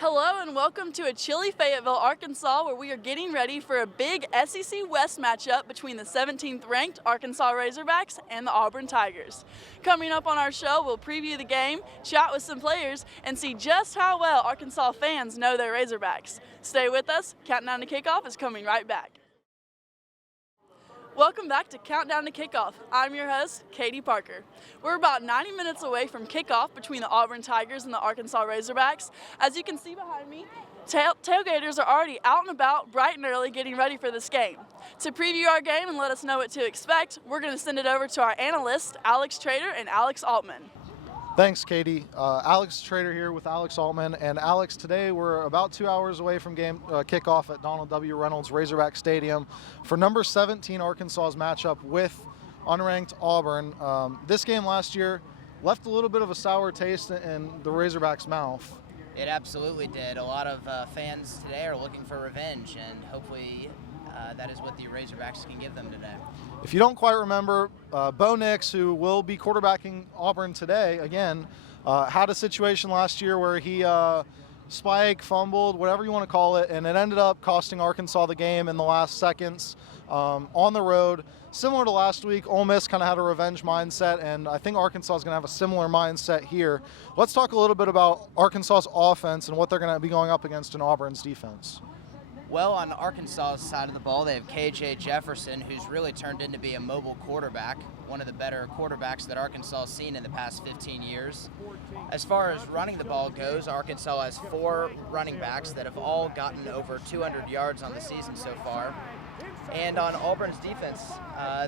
Hello and welcome to a chilly Fayetteville, Arkansas, where we are getting ready for a big SEC West matchup between the 17th ranked Arkansas Razorbacks and the Auburn Tigers. Coming up on our show, we'll preview the game, chat with some players, and see just how well Arkansas fans know their Razorbacks. Stay with us. Countdown to Kickoff is coming right back. Welcome back to Countdown to Kickoff. I'm your host, Katie Parker. We're about 90 minutes away from kickoff between the Auburn Tigers and the Arkansas Razorbacks. As you can see behind me, tailgaters are already out and about bright and early getting ready for this game. To preview our game and let us know what to expect, we're going to send it over to our analysts, Alex Trader and Alex Altman. Thanks, Katie. Alex Trader here with Alex Altman. And Alex, today we're about 2 hours away from game kickoff at Donald W. Reynolds Razorback Stadium for number 17 Arkansas's matchup with unranked Auburn. This game last year left a little bit of a sour taste in the Razorbacks' mouth. It absolutely did. A lot of fans today are looking for revenge, and hopefully that is what the Razorbacks can give them today. If you don't quite remember, Bo Nix, who will be quarterbacking Auburn today, again, had a situation last year where he spiked, fumbled, whatever you want to call it, and it ended up costing Arkansas the game in the last seconds on the road. Similar to last week, Ole Miss kind of had a revenge mindset, and I think Arkansas is going to have a similar mindset here. Let's talk a little bit about Arkansas's offense and what they're going to be going up against in Auburn's defense. Well, on Arkansas's side of the ball, they have KJ Jefferson, who's really turned into be a mobile quarterback, one of the better quarterbacks that Arkansas has seen in the past 15 years. As far as running the ball goes, Arkansas has 4 running backs that have all gotten over 200 yards on the season so far. And on Auburn's defense,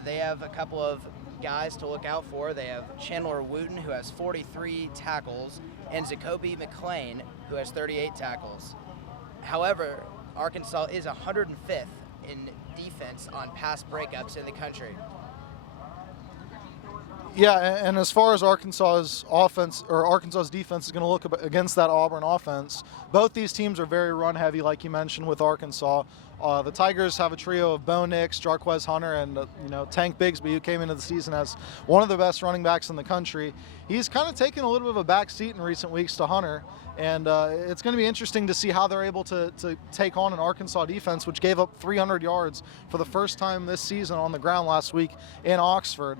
they have a couple of guys to look out for. They have Chandler Wooten, who has 43 tackles, and Zacoby McClain, who has 38 tackles. However, Arkansas is 105th in defense on pass breakups in the country. Yeah, and as far as Arkansas's offense or Arkansas's defense is going to look against that Auburn offense, both these teams are very run heavy, like you mentioned with Arkansas. The Tigers have a trio of Bo Nix, Jarquez Hunter, and Tank Bigsby, who came into the season as one of the best running backs in the country. He's kind of taken a little bit of a back seat in recent weeks to Hunter, and it's going to be interesting to see how they're able to take on an Arkansas defense, which gave up 300 yards for the first time this season on the ground last week in Oxford.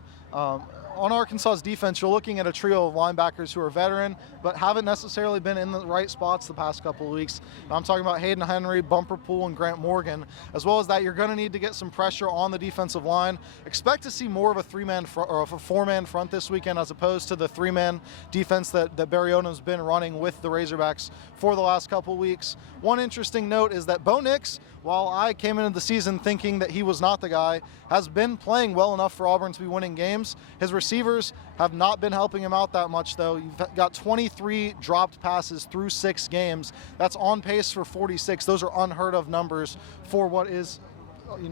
On Arkansas's defense, you're looking at a trio of linebackers who are veteran, but haven't necessarily been in the right spots the past couple of weeks. And I'm talking about Hayden Henry, Bumper Pool, and Grant Morgan. As well as that, you're going to need to get some pressure on the defensive line. Expect to see more of a 3-man front or a 4-man front this weekend, as opposed to the 3-man defense that Barriona's been running with the Razorbacks for the last couple of weeks. One interesting note is that Bo Nix, while I came into the season thinking that he was not the guy, has been playing well enough for Auburn to be winning games. His receivers have not been helping him out that much, though. You've got 23 dropped passes through 6 games. That's on pace for 46. Those are unheard of numbers for what is,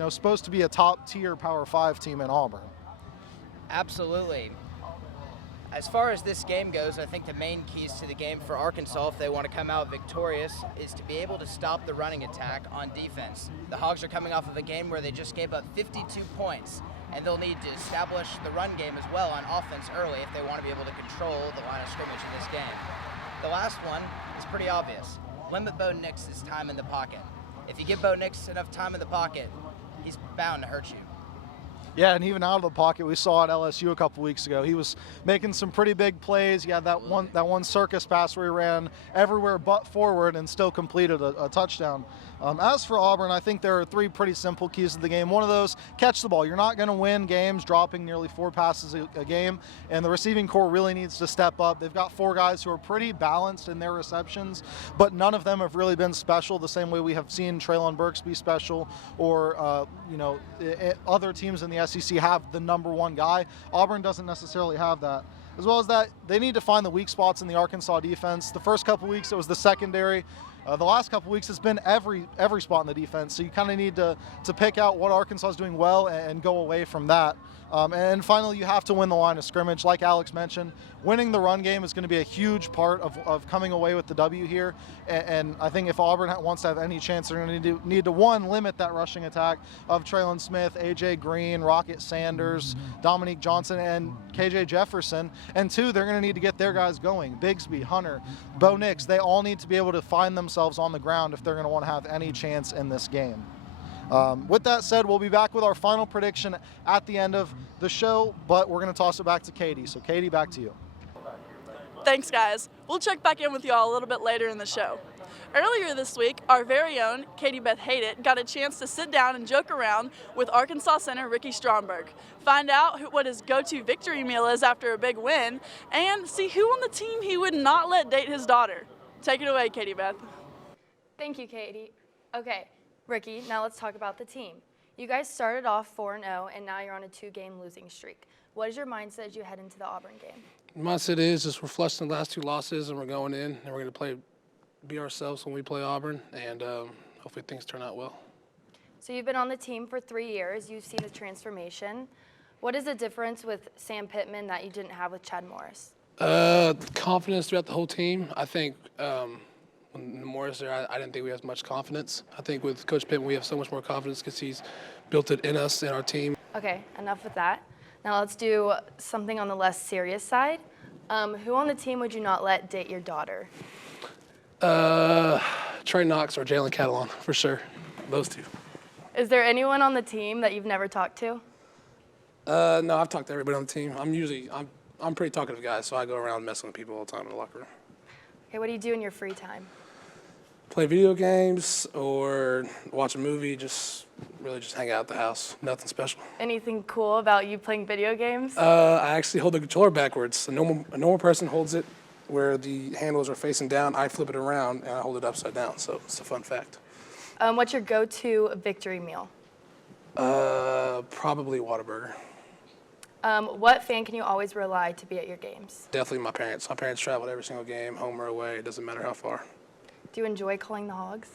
supposed to be a top-tier Power 5 team in Auburn. Absolutely. As far as this game goes, I think the main keys to the game for Arkansas, if they want to come out victorious, is to be able to stop the running attack on defense. The Hogs are coming off of a game where they just gave up 52 points, and they'll need to establish the run game as well on offense early if they want to be able to control the line of scrimmage in this game. The last one is pretty obvious. Limit Bo Nix's time in the pocket. If you give Bo Nix enough time in the pocket, he's bound to hurt you. Yeah, and even out of the pocket, we saw at LSU a couple weeks ago. He was making some pretty big plays. He had that one circus pass where he ran everywhere but forward and still completed a touchdown. As for Auburn, I think there are 3 pretty simple keys to the game. One of those, catch the ball. You're not going to win games dropping nearly 4 passes a game, and the receiving corps really needs to step up. They've got 4 guys who are pretty balanced in their receptions, but none of them have really been special the same way we have seen Treylon Burks be special, or other teams in the SEC have the number 1 guy. Auburn doesn't necessarily have that. As well as that, they need to find the weak spots in the Arkansas defense. The first couple weeks, it was the secondary. The last couple weeks, it's been every spot in the defense. So you kind of need to pick out what Arkansas is doing well and go away from that. And finally, you have to win the line of scrimmage. Like Alex mentioned, winning the run game is going to be a huge part of coming away with the W here. And I think if Auburn wants to have any chance, they're going to need to, one, limit that rushing attack of Treylon Smith, A.J. Green, Rocket Sanders, Dominique Johnson, and K.J. Jefferson. And 2, they're going to need to get their guys going. Bigsby, Hunter, Bo Nix, they all need to be able to find themselves themselves on the ground if they're going to want to have any chance in this game. With that said, we'll be back with our final prediction at the end of the show, but we're going to toss it back to Katie. So Katie, back to you. Thanks, guys. We'll check back in with y'all a little bit later in the show. Earlier this week, our very own Katie Beth Haydett got a chance to sit down and joke around with Arkansas center Ricky Stromberg, find out what his go-to victory meal is after a big win, and see who on the team he would not let date his daughter. Take it away, Katie Beth. Thank you, Katie. Okay, Ricky, now let's talk about the team. You guys started off 4-0, and now you're on a 2-game losing streak. What is your mindset as you head into the Auburn game? Mindset is just we're flushing the last 2 losses, and we're going in, and we're going to be ourselves when we play Auburn, and hopefully things turn out well. So you've been on the team for 3 years. You've seen the transformation. What is the difference with Sam Pittman that you didn't have with Chad Morris? Confidence throughout the whole team. I think when Morris there, I didn't think we had much confidence. I think with Coach Pittman, we have so much more confidence because he's built it in us and our team. Okay, enough with that. Now let's do something on the less serious side. Who on the team would you not let date your daughter? Trey Knox or Jalen Catalon, for sure. Those 2. Is there anyone on the team that you've never talked to? No, I've talked to everybody on the team. I'm a pretty talkative guy, so I go around messing with people all the time in the locker room. Okay, what do you do in your free time? Play video games or watch a movie, just hang out at the house. Nothing special. Anything cool about you playing video games? I actually hold the controller backwards. A normal person holds it where the handles are facing down. I flip it around and I hold it upside down, so it's a fun fact. What's your go-to victory meal? Probably Whataburger. What fan can you always rely to be at your games? Definitely my parents. My parents travel to every single game, home or away. It doesn't matter how far. Do you enjoy calling the Hogs?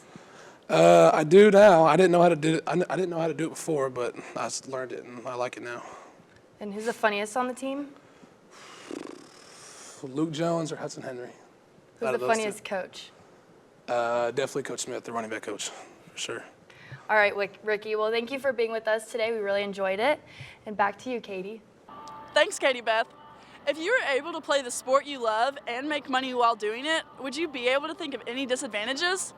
I do now. I didn't know how to do it. I didn't know how to do it before, but I learned it and I like it now. And who's the funniest on the team? Luke Jones or Hudson Henry. Who's the funniest coach? Definitely Coach Smith, the running back coach, for sure. All right, Ricky. Well, thank you for being with us today. We really enjoyed it. And back to you, Katie. Thanks, Katie Beth. If you were able to play the sport you love and make money while doing it, would you be able to think of any disadvantages?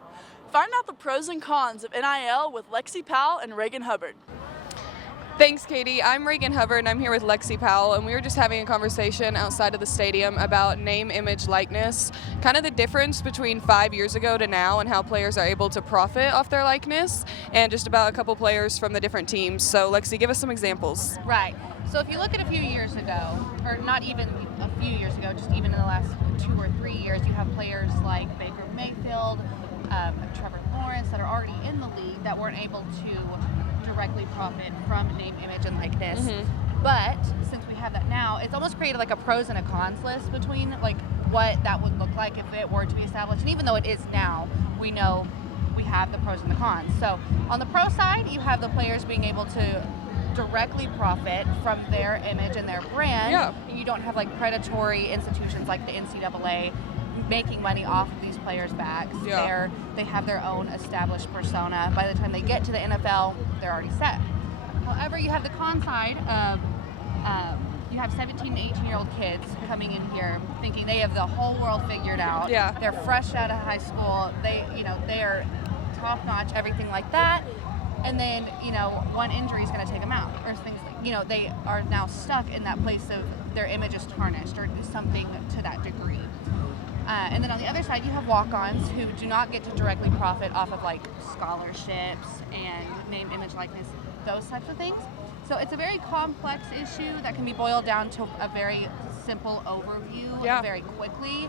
Find out the pros and cons of NIL with Lexi Powell and Reagan Hubbard. Thanks, Katie. I'm Reagan Hubbard, and I'm here with Lexi Powell, and we were just having a conversation outside of the stadium about name, image, likeness, kind of the difference between 5 years ago to now and how players are able to profit off their likeness, and just about a couple players from the different teams. So, Lexi, give us some examples. Right. So if you look at a few years ago, or not even a few years ago, just even in the last 2 or 3 years, you have players like Baker Mayfield, Trevor Lawrence that are already in the league that weren't able to directly profit from name, image, and likeness. Mm-hmm. But since we have that now, it's almost created like a pros and a cons list between like what that would look like if it were to be established. And even though it is now, we know we have the pros and the cons. So on the pro side, you have the players being able to directly profit from their image and their brand. Yeah. You don't have like predatory institutions like the NCAA making money off of these players' backs. Yeah. They have their own established persona. By the time they get to the NFL, they're already set. However, you have the con side of you have 17 to 18-year-old kids coming in here thinking they have the whole world figured out. Yeah. They're fresh out of high school. They are top notch, everything like that. And then, one injury is going to take them out, or things like, they are now stuck in that place of their image is tarnished or something to that degree. And then on the other side, you have walk-ons who do not get to directly profit off of like scholarships and name, image, likeness, those types of things. So it's a very complex issue that can be boiled down to a very simple overview very quickly.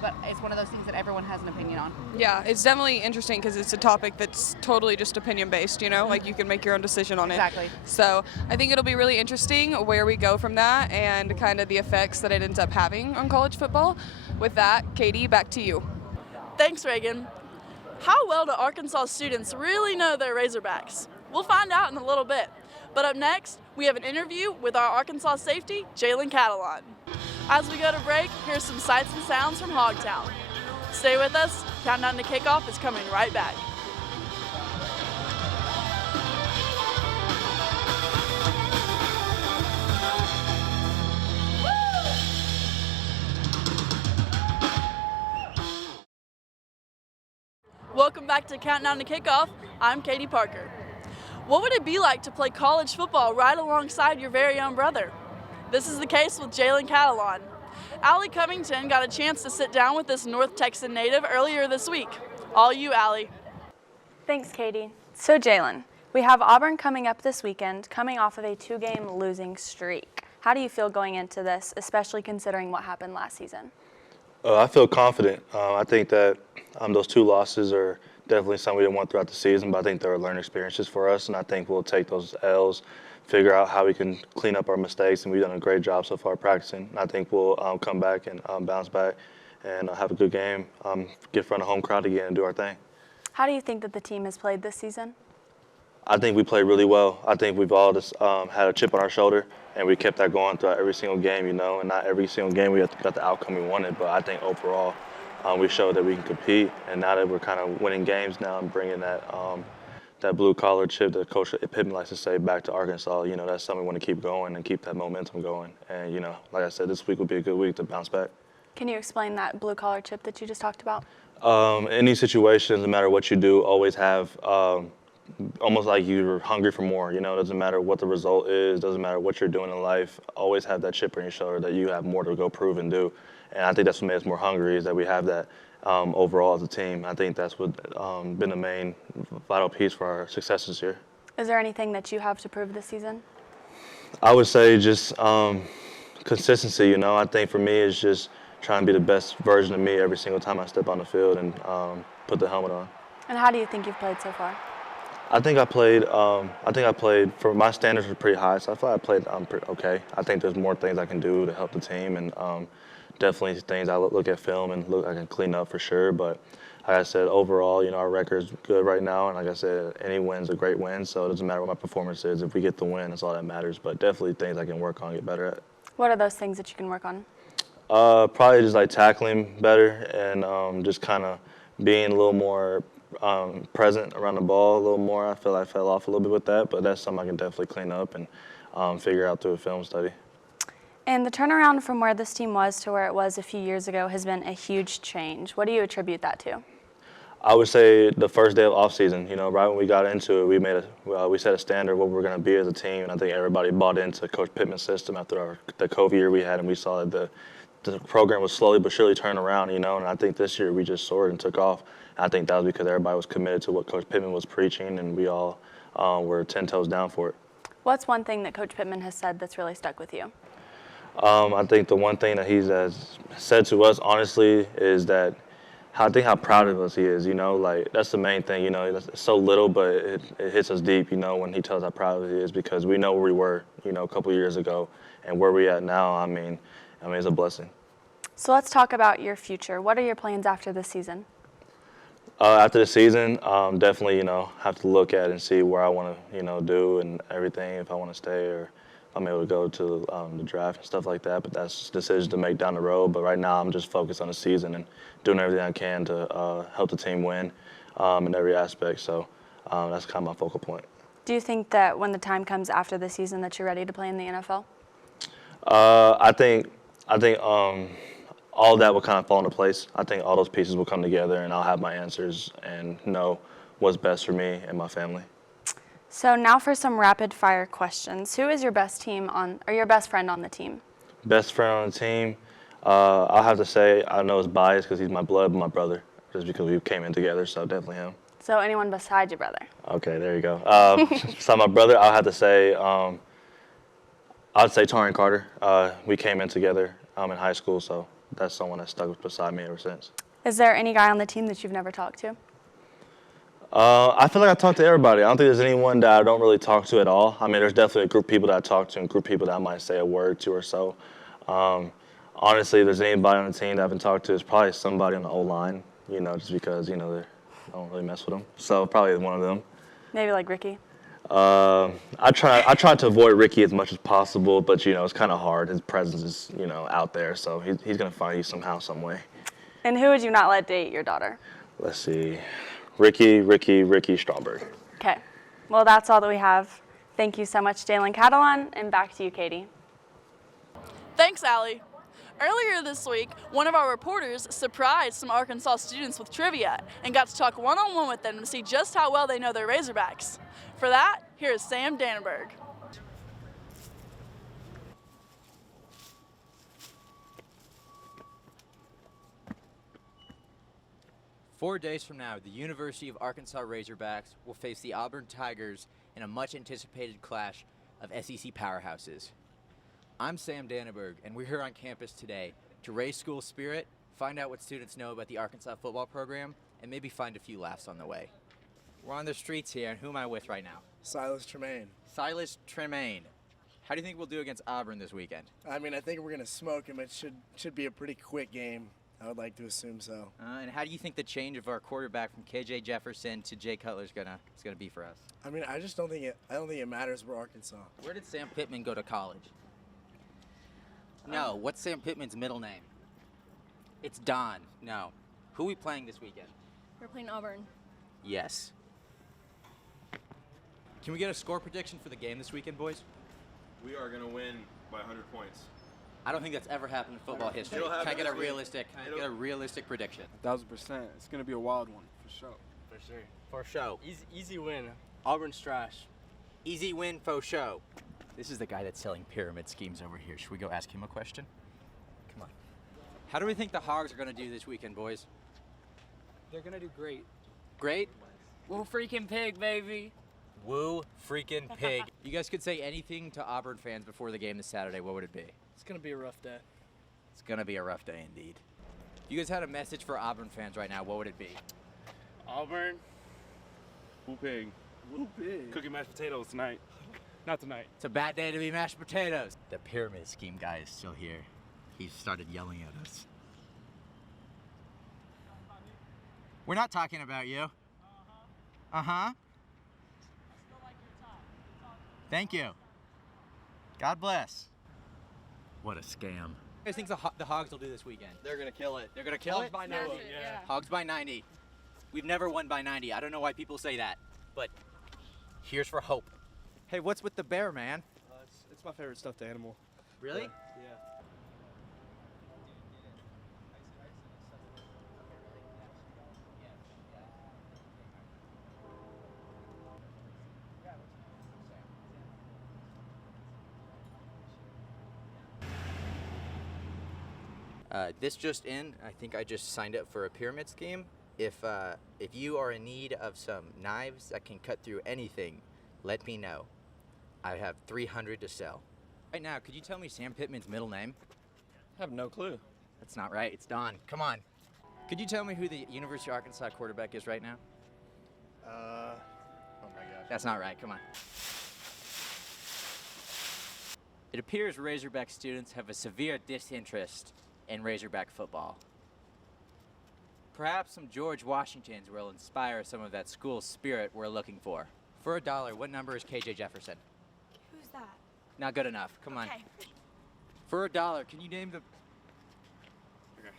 But it's one of those things that everyone has an opinion on. Yeah, it's definitely interesting because it's a topic that's totally just opinion-based, like you can make your own decision on it. Exactly. So I think it'll be really interesting where we go from that and kind of the effects that it ends up having on college football. With that, Katie, back to you. Thanks, Reagan. How well do Arkansas students really know their Razorbacks? We'll find out in a little bit. But up next, we have an interview with our Arkansas safety, Jalen Catalon. As we go to break, here's some sights and sounds from Hogtown. Stay with us. Countdown to Kickoff is coming right back. Welcome back to Countdown to Kickoff. I'm Katie Parker. What would it be like to play college football right alongside your very own brother? This is the case with Jalen Catalon. Allie Covington got a chance to sit down with this North Texan native earlier this week. All you, Allie. Thanks, Katie. So, Jalen, we have Auburn coming up this weekend, coming off of a 2-game losing streak. How do you feel going into this, especially considering what happened last season? I feel confident. I think that those 2 losses are definitely something we didn't want throughout the season, but I think they were learning experiences for us, and I think we'll take those L's, figure out how we can clean up our mistakes, and we've done a great job so far practicing. I think we'll come back and bounce back and have a good game, get in front of home crowd again and do our thing. How do you think that the team has played this season? I think we played really well. I think we've all just had a chip on our shoulder, and we kept that going throughout every single game, and not every single game we got the outcome we wanted, but I think overall we showed that we can compete, and now that we're kind of winning games now and bringing that blue-collar chip that Coach Pittman likes to say back to Arkansas, that's something we want to keep going and keep that momentum going. And, like I said, this week will be a good week to bounce back. Can you explain that blue-collar chip that you just talked about? Any situation, no matter what you do, always have almost like you're hungry for more. Doesn't matter what the result is, doesn't matter what you're doing in life, always have that chip on your shoulder that you have more to go prove and do. And I think that's what made us more hungry, is that we have that overall as a team. I think that's what been the main vital piece for our successes here. Is there anything that you have to prove this season? I would say just consistency. I think for me it's just trying to be the best version of me every single time I step on the field and put the helmet on. And how do you think you've played so far? I think I played. For my standards were pretty high, so I feel like I played pretty okay. I think there's more things I can do to help the team, and definitely things I look at film and I can clean up for sure. But like I said, overall, our record is good right now, and like I said, any win's a great win. So it doesn't matter what my performance is. If we get the win, that's all that matters. But definitely things I can work on, get better at. What are those things that you can work on? Probably just like tackling better and just kind of being a little more present around the ball a little more. I feel I fell off a little bit with that, but that's something I can definitely clean up and figure out through a film study. And the turnaround from where this team was to where it was a few years ago has been a huge change. What do you attribute that to? I would say the first day of off season. Right when we got into it, we set a standard of what we were going to be as a team, and I think everybody bought into Coach Pittman's system after the COVID year we had, and we saw that the program was slowly but surely turning around. And I think this year we just soared and took off. And I think that was because everybody was committed to what Coach Pittman was preaching, and we all were 10 toes down for it. What's one thing that Coach Pittman has said that's really stuck with you? I think the one thing that he has said to us, honestly, is that I think how proud of us he is. Like that's the main thing. It's so little, but it hits us deep. When he tells how proud he is, because we know where we were, a couple of years ago, and where we at now. I mean, it's a blessing. So let's talk about your future. What are your plans after this season? After the season, definitely, have to look at and see where I want to, do and everything. If I want to stay or I'm able to go to the draft and stuff like that, but that's decisions to make down the road. But right now I'm just focused on the season and doing everything I can to help the team win in every aspect. So that's kind of my focal point. Do you think that when the time comes after the season that you're ready to play in the NFL? I think all of that will kind of fall into place. I think all those pieces will come together and I'll have my answers and know what's best for me and my family. So now for some rapid fire questions. Who is your best friend on the team? Best friend on the team? I'll have to say, I know it's biased because he's my blood, but my brother, just because we came in together, so definitely him. So anyone besides your brother? Okay, there you go. So my brother, I'll have to say, I'd say Taurean Carter. We came in together in high school, so that's someone that's stuck beside me ever since. Is there any guy on the team that you've never talked to? I feel like I talk to everybody. I don't think there's anyone that I don't really talk to at all. I mean, there's definitely a group of people that I talk to and a group of people that I might say a word to or so. Honestly, if there's anybody on the team that I haven't talked to, it's probably somebody on the O-line, just because, they don't really mess with them. So probably one of them. Maybe like Ricky? I try to avoid Ricky as much as possible, but, it's kind of hard. His presence is, out there, so he's going to find you somehow, some way. And who would you not let date your daughter? Let's see. Ricky Stromberg. Okay. Well, that's all that we have. Thank you so much, Jalen Catalon, and back to you, Katie. Thanks, Allie. Earlier this week, one of our reporters surprised some Arkansas students with trivia and got to talk one-on-one with them to see just how well they know their Razorbacks. For that, here is Sam Dannenberg. Four days from now, the University of Arkansas Razorbacks will face the Auburn Tigers in a much-anticipated clash of SEC powerhouses. I'm Sam Dannenberg, and we're here on campus today to raise school spirit, find out what students know about the Arkansas football program, and maybe find a few laughs on the way. We're on the streets here, and who am I with right now? Silas Tremaine. Silas Tremaine. How do you think we'll do against Auburn this weekend? I mean, I think we're going to smoke him. It should be a pretty quick game. I would like to assume so. And how do you think the change of our quarterback from KJ Jefferson to Jay Cutler is gonna be for us? I mean, I don't think it matters. We're Arkansas. Where did Sam Pittman go to college? No. What's Sam Pittman's middle name? It's Don. No. Who are we playing this weekend? We're playing Auburn. Yes. Can we get a score prediction for the game this weekend, boys? We are going to win by 100 points. I don't think that's ever happened in football history. Can I get a realistic prediction? 1,000%. It's going to be a wild one, for sure. For sure. For show. Easy win. Auburn's trash. Easy win for show. This is the guy that's selling pyramid schemes over here. Should we go ask him a question? Come on. How do we think the Hogs are going to do this weekend, boys? They're going to do great. Great? Woo freaking pig, baby. Woo freaking pig. You guys could say anything to Auburn fans before the game this Saturday, what would it be? It's going to be a rough day. It's going to be a rough day indeed. If you guys had a message for Auburn fans right now, what would it be? Auburn. Woo pig. Woo pig. Cooking mashed potatoes tonight. Not tonight. It's a bad day to be mashed potatoes. The pyramid scheme guy is still here. He started yelling at us. We're not talking about you. Uh-huh. Thank you. God bless. What a scam. What do you think the Hogs will do this weekend? They're going to kill it. They're going to kill it? By 90. Yeah. Hogs by 90. We've never won by 90. I don't know why people say that, but here's for hope. Hey, what's with the bear, man? It's my favorite stuffed animal. Really? Yeah. This just in, I think I just signed up for a pyramid scheme. If you are in need of some knives that can cut through anything, let me know. I have 300 to sell. Right now, could you tell me Sam Pittman's middle name? I have no clue. That's not right, it's Don. Come on. Could you tell me who the University of Arkansas quarterback is right now? Oh my gosh. That's not right, come on. It appears Razorback students have a severe disinterest in Razorback football. Perhaps some George Washingtons will inspire some of that school spirit we're looking for. For $1, what number is KJ Jefferson? Who's that? Not good enough, come on. Okay. For $1, can you name the... Okay.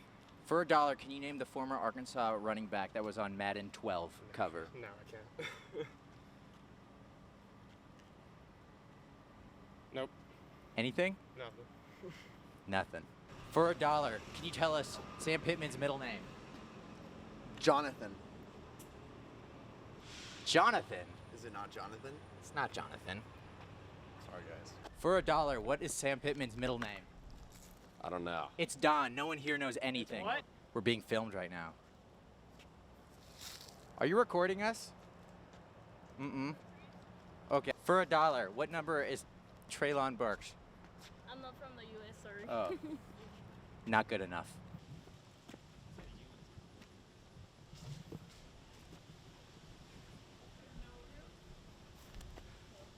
For $1, can you name the former Arkansas running back that was on Madden 12 cover? No, I can't. Nope. Anything? Nothing. Nothing. For $1, can you tell us Sam Pittman's middle name? Jonathan. Jonathan? Is it not Jonathan? It's not Jonathan. Sorry, guys. For $1, what is Sam Pittman's middle name? I don't know. It's Don. No one here knows anything. What? We're being filmed right now. Are you recording us? Mm-mm. Okay. For $1, what number is Traylon Burks? I'm not from the U.S., sorry. Oh. Not good enough.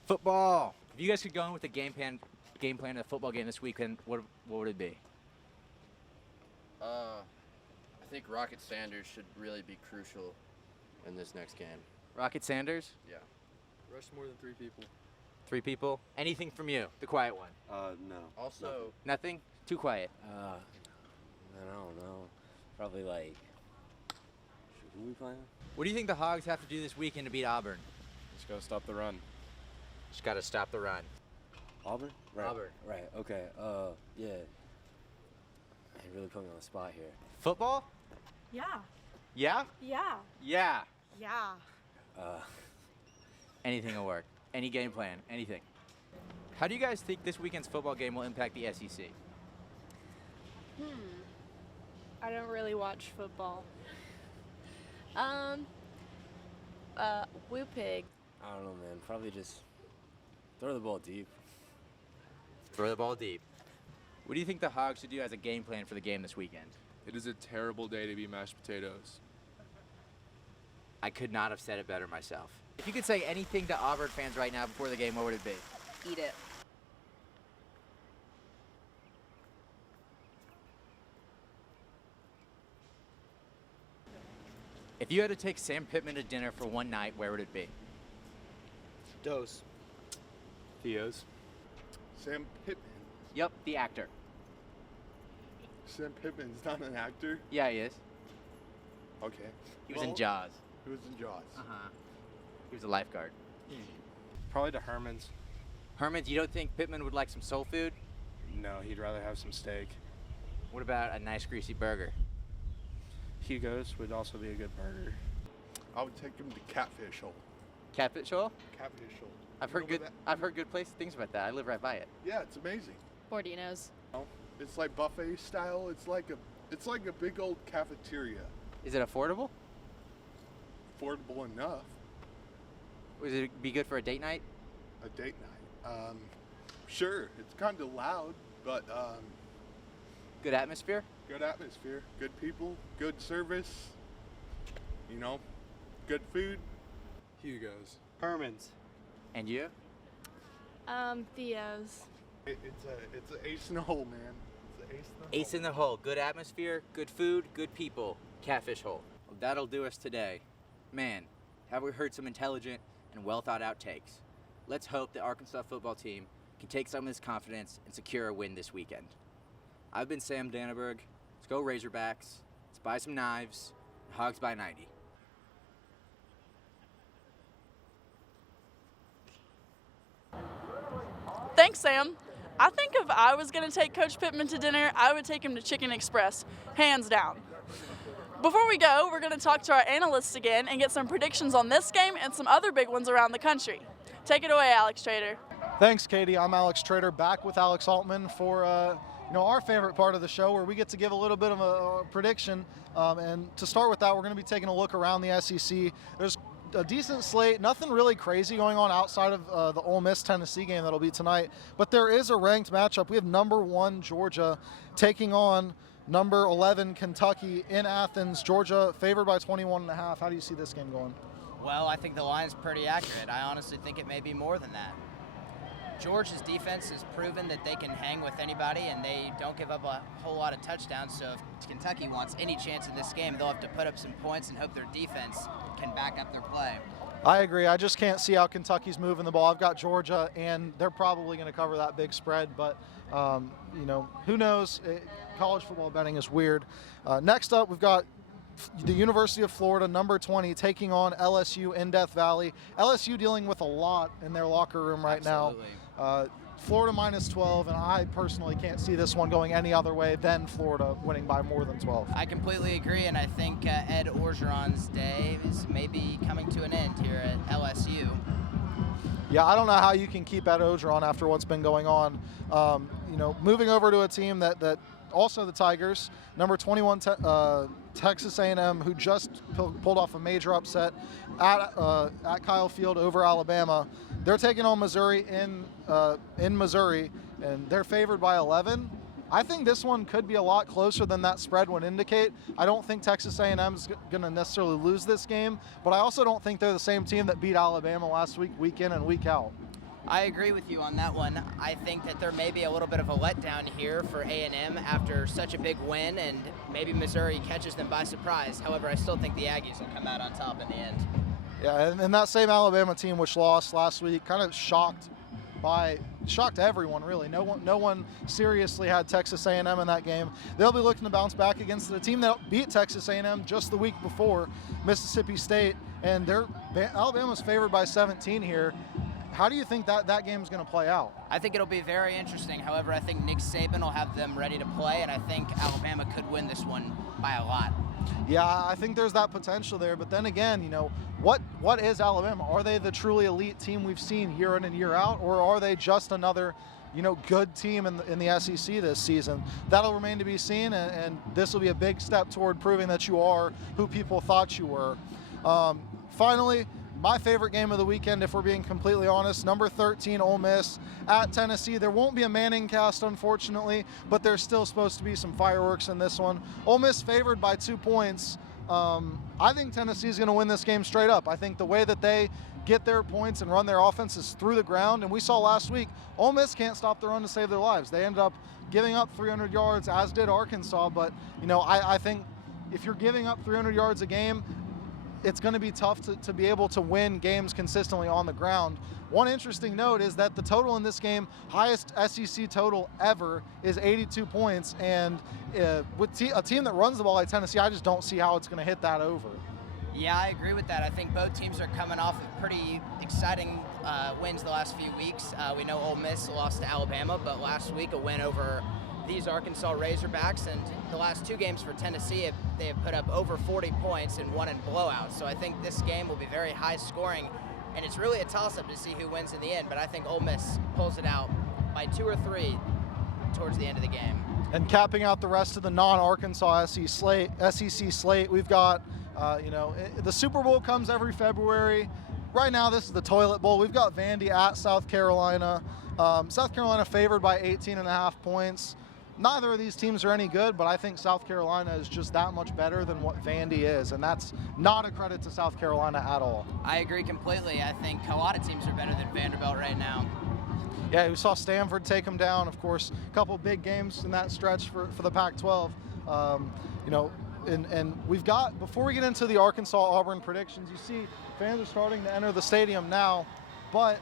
Football. If you guys could go in with a game plan of the football game this weekend, what would it be? I think Rocket Sanders should really be crucial in this next game. Rocket Sanders? Yeah. Rush more than 3 people. 3 people? Anything from you? The quiet one. No. Also, Nothing? Too quiet. I don't know. Probably like, who are we playing? What do you think the Hogs have to do this weekend to beat Auburn? Just gotta stop the run. Just got to stop the run. Auburn? Right. Auburn. Right, okay. Yeah. You really put me on the spot here. Football? Yeah. Yeah? Yeah. Yeah. Yeah. Anything will work. Any game plan, anything. How do you guys think this weekend's football game will impact the SEC? I don't really watch football. Woo pig. I don't know, man. Probably just throw the ball deep. Throw the ball deep. What do you think the Hogs should do as a game plan for the game this weekend? It is a terrible day to be mashed potatoes. I could not have said it better myself. If you could say anything to Auburn fans right now before the game, what would it be? Eat it. If you had to take Sam Pittman to dinner for one night, where would it be? Dose. Theo's. Sam Pittman. Yep, the actor. Sam Pittman's not an actor? Yeah, he is. Okay. He was in Jaws. He was in Jaws. Uh-huh. He was a lifeguard. Probably to Herman's. Herman, you don't think Pittman would like some soul food? No, he'd rather have some steak. What about a nice greasy burger? Hugo's would also be a good burger. I would take him to Catfish Hole. Catfish Hole? Catfish Hole. I've heard good things about that. I live right by it. Yeah, it's amazing. Bordino's. It's like buffet style. It's like a big old cafeteria. Is it affordable? Affordable enough. Would it be good for a date night? A date night. Sure. It's kind of loud, but Good atmosphere? good atmosphere, good people, good service. You know, good food. Hugo's. Herman's. And you? Theo's. It's an ace in the hole, man. It's an ace in the hole. Ace in the hole. Good atmosphere, good food, good people. Catfish Hole. Well, that'll do us today. Man, have we heard some intelligent and well thought out takes. Let's hope the Arkansas football team can take some of this confidence and secure a win this weekend. I've been Sam Danneberg. Let's go Razorbacks. Let's buy some knives. Hogs by 90. Thanks, Sam. I think if I was going to take Coach Pittman to dinner, I would take him to Chicken Express, hands down. Before we go, we're going to talk to our analysts again and get some predictions on this game and some other big ones around the country. Take it away, Alex Trader. Thanks, Katie. I'm Alex Trader, back with Alex Altman for our favorite part of the show, where we get to give a little bit of a prediction. And to start with that, we're going to be taking a look around the SEC. There's a decent slate, nothing really crazy going on outside of the Ole Miss-Tennessee game that'll be tonight. But there is a ranked matchup. We have number 1 Georgia taking on number 11 Kentucky in Athens. Georgia favored by 21.5. How do you see this game going? Well, I think the line's pretty accurate. I honestly think it may be more than that. Georgia's defense has proven that they can hang with anybody, and they don't give up a whole lot of touchdowns. So if Kentucky wants any chance in this game, they'll have to put up some points and hope their defense can back up their play. I agree. I just can't see how Kentucky's moving the ball. I've got Georgia, and they're probably going to cover that big spread. But, who knows? College football betting is weird. Next up, we've got the University of Florida, number 20, taking on LSU in Death Valley. LSU dealing with a lot in their locker room right now. Florida minus 12, and I personally can't see this one going any other way than Florida winning by more than 12. I completely agree, and I think Ed Orgeron's day is maybe coming to an end here at LSU. Yeah, I don't know how you can keep Ed Orgeron after what's been going on. Moving over to a team that also the Tigers, number 21 Texas A&M, who just pulled off a major upset at Kyle Field over Alabama. They're taking on Missouri in Missouri, and they're favored by 11. I think this one could be a lot closer than that spread would indicate. I don't think Texas A&M is going to necessarily lose this game, but I also don't think they're the same team that beat Alabama last week, week in and week out. I agree with you on that one. I think that there may be a little bit of a letdown here for A&M after such a big win, and maybe Missouri catches them by surprise. However, I still think the Aggies will come out on top in the end. Yeah, and that same Alabama team which lost last week kind of shocked everyone, really. No one seriously had Texas A&M in that game. They'll be looking to bounce back against the team that beat Texas A&M just the week before, Mississippi State, and Alabama's favored by 17 here. How do you think that game's going to play out? I think it'll be very interesting. However, I think Nick Saban will have them ready to play, and I think Alabama could win this one by a lot. Yeah, I think there's that potential there. But then again, what is Alabama? Are they the truly elite team we've seen year in and year out, or are they just another good team in the SEC this season? That'll remain to be seen, and this will be a big step toward proving that you are who people thought you were. Finally, my favorite game of the weekend, if we're being completely honest, number 13 Ole Miss at Tennessee. There won't be a Manning cast, unfortunately, but there's still supposed to be some fireworks in this one. Ole Miss favored by 2 points. I think Tennessee's going to win this game straight up. I think the way that they get their points and run their offense is through the ground, and we saw last week, Ole Miss can't stop the run to save their lives. They ended up giving up 300 yards, as did Arkansas, but I think if you're giving up 300 yards a game, it's going to be tough to be able to win games consistently on the ground. One interesting note is that the total in this game, highest SEC total ever, is 82 points. And with a team that runs the ball like Tennessee, I just don't see how it's going to hit that over. Yeah, I agree with that. I think both teams are coming off of pretty exciting wins the last few weeks. We know Ole Miss lost to Alabama, but last week a win over these Arkansas Razorbacks, and the last 2 games for Tennessee, they have put up over 40 points and won in blowouts. So I think this game will be very high scoring, and it's really a toss-up to see who wins in the end, but I think Ole Miss pulls it out by 2 or 3 towards the end of the game. And capping out the rest of the non-Arkansas SEC slate, we've got, the Super Bowl comes every February. Right now, this is the Toilet Bowl. We've got Vandy at South Carolina. South Carolina favored by 18.5 points. Neither of these teams are any good, but I think South Carolina is just that much better than what Vandy is, and that's not a credit to South Carolina at all. I agree completely. I think a lot of teams are better than Vanderbilt right now. Yeah, we saw Stanford take them down. Of course, a couple big games in that stretch for the Pac-12. And we've got, before we get into the Arkansas-Auburn predictions, you see fans are starting to enter the stadium now. But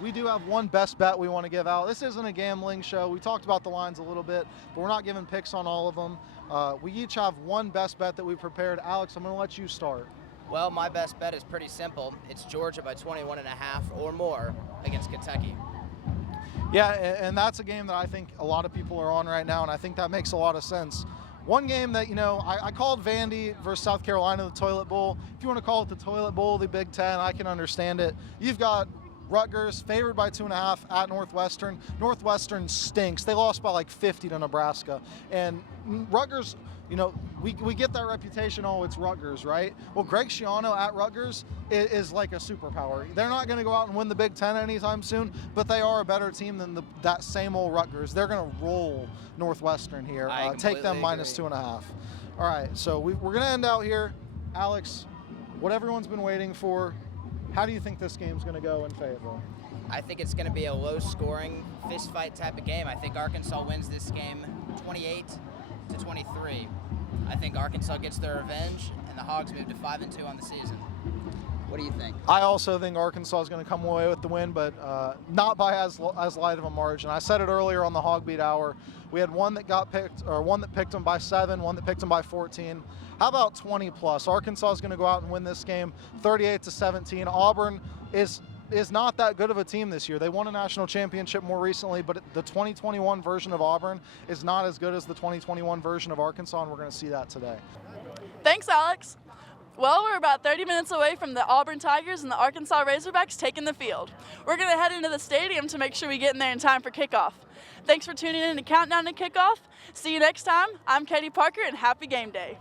we do have one best bet we want to give out. This isn't a gambling show. We talked about the lines a little bit, but we're not giving picks on all of them. We each have one best bet that we prepared. Alex, I'm going to let you start. Well, my best bet is pretty simple. It's Georgia by 21.5 or more against Kentucky. Yeah, and that's a game that I think a lot of people are on right now, and I think that makes a lot of sense. One game that, I called Vandy versus South Carolina the Toilet Bowl. If you want to call it the Toilet Bowl, the Big Ten, I can understand it. You've got Rutgers favored by 2.5 at Northwestern. Northwestern stinks. They lost by like 50 to Nebraska. And Rutgers, we get that reputation, oh, it's Rutgers, right? Well, Greg Schiano at Rutgers is like a superpower. They're not going to go out and win the Big Ten anytime soon, but they are a better team than that same old Rutgers. They're going to roll Northwestern here. Take them minus 2.5. All right, so we're going to end out here. Alex, what everyone's been waiting for, how do you think this game's going to go in Fayetteville? I think it's going to be a low-scoring, fist-fight type of game. I think Arkansas wins this game 28-23. I think Arkansas gets their revenge, and the Hogs move to 5-2 on the season. What do you think? I also think Arkansas is going to come away with the win, but not by as light of a margin. I said it earlier on the Hog Beat Hour. We had one that picked them by 7, one that picked them by 14. How about 20 plus? Arkansas is going to go out and win this game 38-17. Auburn is not that good of a team this year. They won a national championship more recently, but the 2021 version of Auburn is not as good as the 2021 version of Arkansas, and we're going to see that today. Thanks, Alex. Well, we're about 30 minutes away from the Auburn Tigers and the Arkansas Razorbacks taking the field. We're going to head into the stadium to make sure we get in there in time for kickoff. Thanks for tuning in to Countdown to Kickoff. See you next time. I'm Katie Parker, and happy game day.